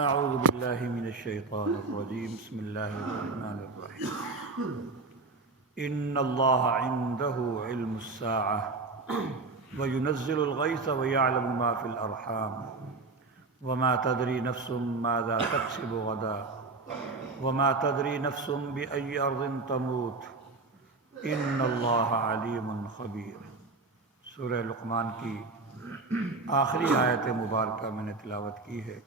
اعوذ باللہ من الشیطان الرجیم بسم اللہ الرحمن الرحیم ان اللہ عنده علم الساعة وينزل الغیث ويعلم ما في الارحام وما تدری نفس ماذا تکسب غدا وما تدری نفس بأي ارض تموت ان اللہ علیم خبیر۔ سورہ لقمان کی آخری آیت مبارکہ میں نے تلاوت کی ہے،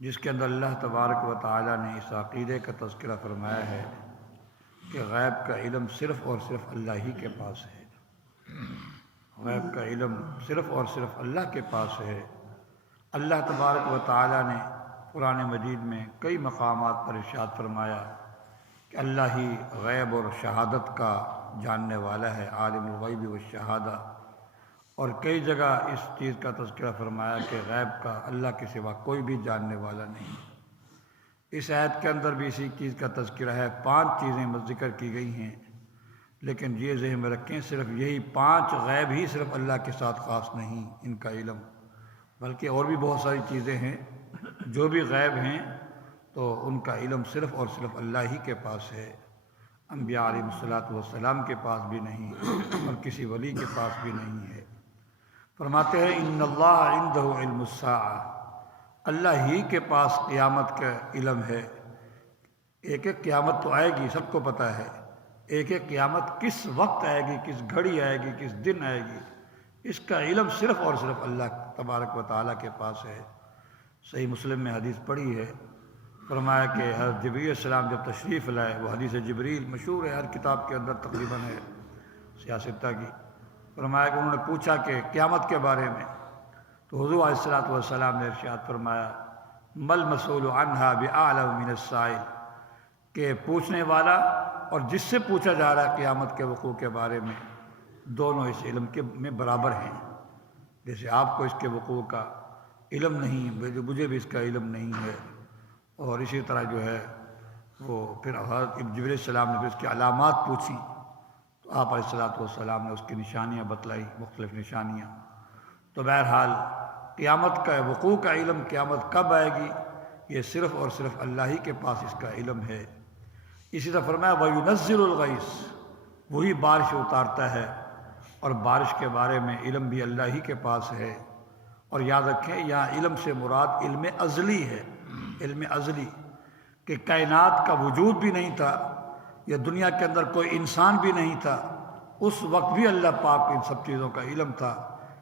جس کے اندر اللہ تبارک و تعالی نے اس عقیدے کا تذکرہ فرمایا ہے کہ غیب کا علم صرف اور صرف اللہ ہی کے پاس ہے۔ غیب کا علم صرف اور صرف اللہ کے پاس ہے۔ اللہ تبارک و تعالی نے قرآن مجید میں کئی مقامات پر ارشاد فرمایا کہ اللہ ہی غیب اور شہادت کا جاننے والا ہے، عالم الغیب والشہادہ، اور کئی جگہ اس چیز کا تذکرہ فرمایا کہ غیب کا اللہ کے سوا کوئی بھی جاننے والا نہیں۔ اس آیت کے اندر بھی اسی چیز کا تذکرہ ہے۔ 5 چیزیں ذکر کی گئی ہیں، لیکن یہ ذہن میں رکھیں صرف یہی 5 غیب ہی صرف اللہ کے ساتھ خاص نہیں ان کا علم، بلکہ اور بھی بہت ساری چیزیں ہیں جو بھی غیب ہیں تو ان کا علم صرف اور صرف اللہ ہی کے پاس ہے۔ انبیاء علیہ الصلوۃ والسلام کے پاس بھی نہیں اور کسی ولی کے پاس بھی نہیں ہے۔ فرماتے ہیں ان اللہ عنده علم الساعة، اللہ ہی کے پاس قیامت کا علم ہے۔ ایک ایک قیامت تو آئے گی، سب کو پتہ ہے، ایک ایک قیامت کس وقت آئے گی، کس گھڑی آئے گی، کس دن آئے گی، اس کا علم صرف اور صرف اللہ تبارک و تعالیٰ کے پاس ہے۔ صحیح مسلم میں حدیث پڑھی ہے، فرمایا کہ حضرت جبریل علیہ السلام جب تشریف لائے، وہ حدیث جبریل مشہور ہے، ہر کتاب کے اندر تقریباً ہے سیاستہ کی، فرمایا کہ انہوں نے پوچھا کہ قیامت کے بارے میں، تو حضور علیہ الصلوۃ والسلام نے ارشاد فرمایا مل مسئول عنہا بأعلم من السائل، کہ پوچھنے والا اور جس سے پوچھا جا رہا ہے قیامت کے وقوع کے بارے میں، دونوں اس علم کے میں برابر ہیں۔ جیسے آپ کو اس کے وقوع کا علم نہیں، مجھے بھی اس کا علم نہیں ہے، اور اسی طرح جو ہے وہ پھر حضرت جبریل علیہ السلام نے پھر اس کی علامات پوچھی، تو آپ علیہ الصلوۃ والسلام نے اس کی نشانیاں بتلائی، مختلف نشانیاں۔ تو بہرحال قیامت کا وقوع کا علم، قیامت کب آئے گی، یہ صرف اور صرف اللہ ہی کے پاس اس کا علم ہے۔ اسی طرح فرمایا وَيُنَزِّلُ الْغَيْثَ، وہی بارش اتارتا ہے، اور بارش کے بارے میں علم بھی اللہ ہی کے پاس ہے۔ اور یاد رکھیں یہاں علم سے مراد علم ازلی ہے، علم ازلی، کہ کائنات کا وجود بھی نہیں تھا، یا دنیا کے اندر کوئی انسان بھی نہیں تھا، اس وقت بھی اللہ پاک ان سب چیزوں کا علم تھا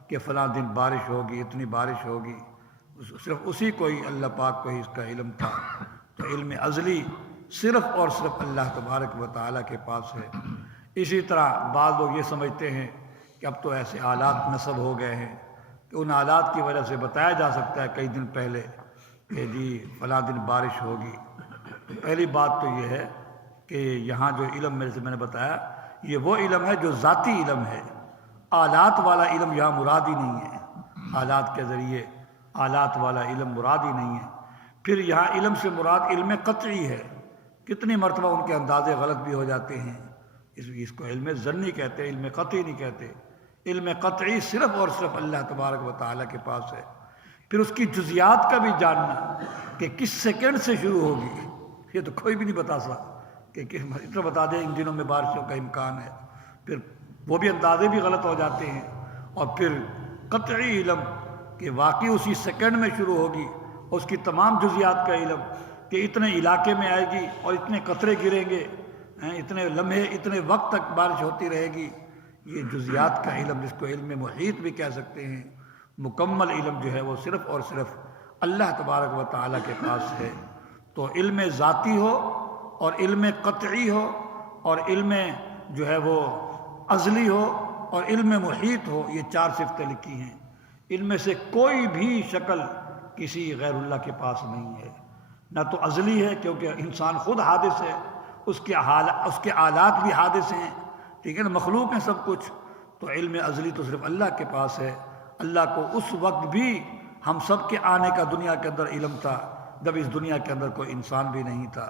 کہ فلاں دن بارش ہوگی، اتنی بارش ہوگی، صرف اسی کو ہی اللہ پاک کو ہی اس کا علم تھا۔ تو علم ازلی صرف اور صرف اللہ تبارک و تعالیٰ کے پاس ہے۔ اسی طرح بعض لوگ یہ سمجھتے ہیں کہ اب تو ایسے آلات نصب ہو گئے ہیں کہ ان آلات کی وجہ سے بتایا جا سکتا ہے کئی دن پہلے کہ جی فلاں دن بارش ہوگی۔ تو پہلی بات تو یہ ہے کہ یہاں جو علم میرے سے میں نے بتایا، یہ وہ علم ہے جو ذاتی علم ہے، آلات والا علم یہاں مراد ہی نہیں ہے، آلات کے ذریعے آلات والا علم مراد ہی نہیں ہے۔ پھر یہاں علم سے مراد علم قطعی ہے، کتنی مرتبہ ان کے اندازے غلط بھی ہو جاتے ہیں، اس کو علم ظنی کہتے ہیں، علم قطعی نہیں کہتے۔ علم قطعی صرف اور صرف اللہ تبارک و تعالیٰ کے پاس ہے۔ پھر اس کی جزیات کا بھی جاننا کہ کس سیکنڈ سے شروع ہوگی، یہ تو کوئی بھی نہیں بتا سکتا کہ اتنا بتا دیں ان دنوں میں بارشوں کا امکان ہے، پھر وہ بھی اندازے بھی غلط ہو جاتے ہیں۔ اور پھر قطعی علم کہ واقعی اسی سیکنڈ میں شروع ہوگی، اس کی تمام جزیات کا علم کہ اتنے علاقے میں آئے گی اور اتنے قطرے گریں گے، اتنے لمحے اتنے وقت تک بارش ہوتی رہے گی، یہ جزیات کا علم جس کو علم محیط بھی کہہ سکتے ہیں، مکمل علم جو ہے وہ صرف اور صرف اللہ تبارک و تعالیٰ کے پاس ہے۔ تو علم ذاتی ہو اور علم قطعی ہو اور علم جو ہے وہ ازلی ہو اور علم محیط ہو، یہ 4 صفتیں لکھی ہیں۔ ان میں سے کوئی بھی شکل کسی غیر اللہ کے پاس نہیں ہے، نہ تو ازلی ہے کیونکہ انسان خود حادث ہے، اس کے آلات بھی حادث ہیں، ٹھیک ہے نا، مخلوق ہیں سب کچھ۔ تو علم ازلی تو صرف اللہ کے پاس ہے۔ اللہ کو اس وقت بھی ہم سب کے آنے کا دنیا کے اندر علم تھا جب اس دنیا کے اندر کوئی انسان بھی نہیں تھا،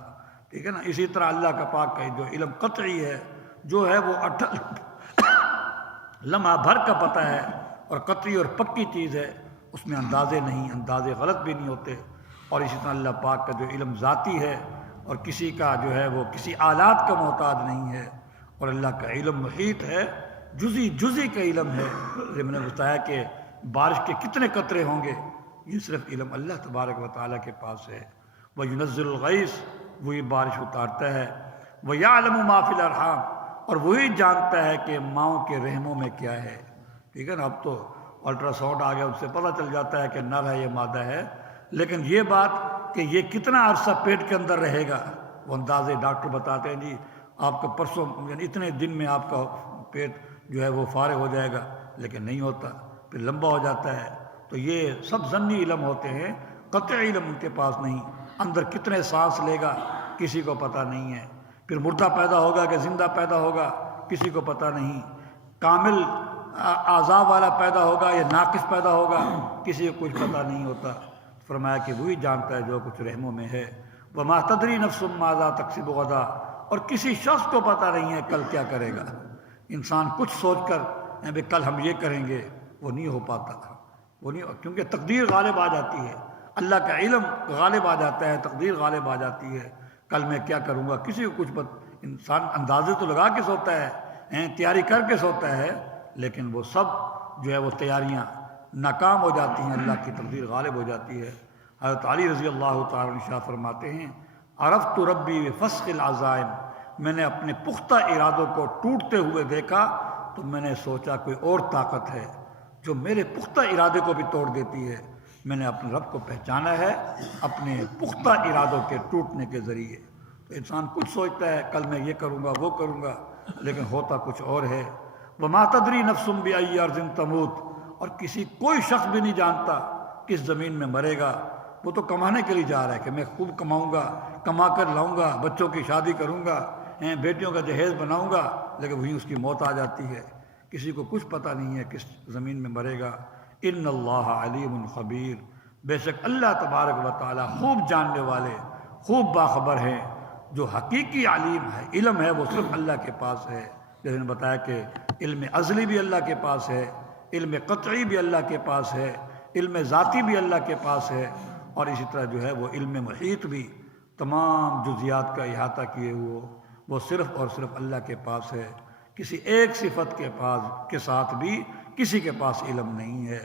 ٹھیک ہے نا۔ اسی طرح اللہ کا پاک کا جو علم قطعی ہے، جو ہے وہ لمحہ بھر کا پتہ ہے اور قطعی اور پکی چیز ہے، اس میں اندازے نہیں، اندازے غلط بھی نہیں ہوتے۔ اور اسی طرح اللہ پاک کا جو علم ذاتی ہے اور کسی کا جو ہے وہ کسی آلات کا محتاج نہیں ہے، اور اللہ کا علم محیط ہے، جزی کا علم ہے۔ جب میں نے بتایا کہ بارش کے کتنے قطرے ہوں گے، یہ صرف علم اللہ تبارک و تعالیٰ کے پاس ہے۔ وَيُنَزِّلُ الْغَيْثَ، وہی بارش اتارتا ہے۔ وَيَعْلَمُ مَا فِي الْأَرْحَامِ، اور وہی جانتا ہے کہ ماؤں کے رحموں میں کیا ہے۔ ٹھیک ہے نا، اب تو الٹرا ساؤنڈ آ گیا، اس سے پتہ چل جاتا ہے کہ نر ہے یہ مادہ ہے، لیکن یہ بات کہ یہ کتنا عرصہ پیٹ کے اندر رہے گا وہ اندازے ڈاکٹر بتاتے ہیں، جی آپ کا پرسوں یعنی اتنے دن میں آپ کا پیٹ جو ہے وہ فارغ ہو جائے گا، لیکن نہیں ہوتا، پھر لمبا ہو جاتا ہے۔ تو یہ سب ظنی علم ہوتے ہیں، قطعی علم ان کے پاس نہیں۔ اندر کتنے سانس لے گا کسی کو پتہ نہیں ہے، پھر مردہ پیدا ہوگا کہ زندہ پیدا ہوگا کسی کو پتہ نہیں، کامل اعضاء والا پیدا ہوگا یا ناقص پیدا ہوگا کسی کو کچھ پتہ نہیں ہوتا۔ فرمایا کہ وہی جانتا ہے جو کچھ رحموں میں ہے۔ وَمَا تَدْرِي نَفْسٌ مَاذَا تَكْسِبُ غَدًا، اور کسی شخص کو پتہ نہیں ہے کل کیا کرے گا۔ انسان کچھ سوچ کر کل ہم یہ کریں گے، وہ نہیں ہو پاتا، وہ نہیں، کیونکہ تقدیر غالب آ جاتی ہے، اللہ کا علم غالب آ جاتا ہے، تقدیر غالب آ جاتی ہے۔ کل میں کیا کروں گا کسی کو کچھ انسان اندازے تو لگا کے سوتا ہے، تیاری کر کے سوتا ہے، لیکن وہ سب جو ہے وہ تیاریاں ناکام ہو جاتی ہیں، اللہ کی تقدیر غالب ہو جاتی ہے۔ حضرت علی رضی اللہ تعالیٰ عنہ فرماتے ہیں، عرفت ربی بفسخ العزائم، میں نے اپنے پختہ ارادوں کو ٹوٹتے ہوئے دیکھا تو میں نے سوچا کوئی اور طاقت ہے جو میرے پختہ ارادے کو بھی توڑ دیتی ہے۔ میں نے اپنے رب کو پہچانا ہے اپنے پختہ ارادوں کے ٹوٹنے کے ذریعے۔ تو انسان کچھ سوچتا ہے کل میں یہ کروں گا وہ کروں گا، لیکن ہوتا کچھ اور ہے۔ وَمَا تَدْرِي نَفْسٌ بِأَيِّ أَرْضٍ تَمُوتُ، اور کسی کوئی شخص بھی نہیں جانتا کس زمین میں مرے گا۔ وہ تو کمانے کے لیے جا رہا ہے کہ میں خوب کماؤں گا، کما کر لاؤں گا، بچوں کی شادی کروں گا، بیٹیوں کا جہیز بناؤں گا، لیکن وہیں اس کی موت آ جاتی ہے۔ کسی کو کچھ پتہ نہیں ہے کس زمین میں مرے گا۔ ان اللہ علیم خبیر، بے شک اللہ تبارک و تعالی خوب جاننے والے، خوب باخبر ہیں۔ جو حقیقی علیم ہے، علم ہے، وہ صرف اللہ کے پاس ہے۔ جیسے نے بتایا کہ علم ازلی بھی اللہ کے پاس ہے، علم قطعی بھی اللہ کے پاس ہے، علم ذاتی بھی اللہ کے پاس ہے، اور اسی طرح جو ہے وہ علم محیط بھی تمام جزیات کا احاطہ کیے ہوئے وہ صرف اور صرف اللہ کے پاس ہے۔ کسی ایک صفت کے ساتھ بھی کسی کے پاس علم نہیں ہے۔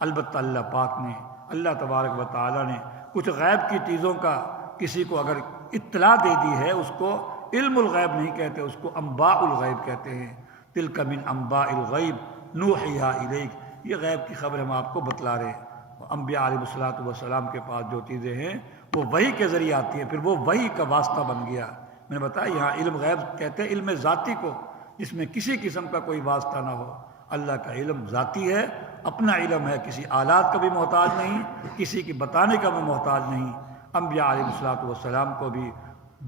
البتہ اللہ پاک نے، اللہ تبارک و تعالیٰ نے کچھ غیب کی چیزوں کا کسی کو اگر اطلاع دے دی ہے، اس کو علم الغیب نہیں کہتے، اس کو انباء الغیب کہتے ہیں۔ تلک من انباء الغیب نوحیہا الیک، یہ غیب کی خبر ہم آپ کو بتلا رہے ہیں۔ انبیاء علیہ الصلوۃ والسلام کے پاس جو چیزیں ہیں وہ وحی کے ذریعے آتی ہیں، پھر وہ وحی کا واسطہ بن گیا۔ میں نے بتایا یہاں علم غیب کہتے ہیں علم ذاتی کو، جس میں کسی قسم کا کوئی واسطہ نہ ہو۔ اللہ کا علم ذاتی ہے، اپنا علم ہے، کسی آلات کا بھی محتاج نہیں، کسی کی بتانے کا بھی محتاج نہیں۔ انبیاء علیہ الصلوۃ والسلام کو بھی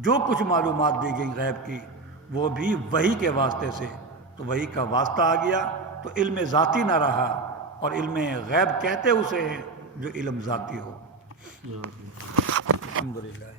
جو کچھ معلومات دی گئی غیب کی، وہ بھی وحی کے واسطے سے، تو وحی کا واسطہ آ گیا تو علم ذاتی نہ رہا، اور علم غیب کہتے اسے ہیں جو علم ذاتی ہو۔ الحمدللہ۔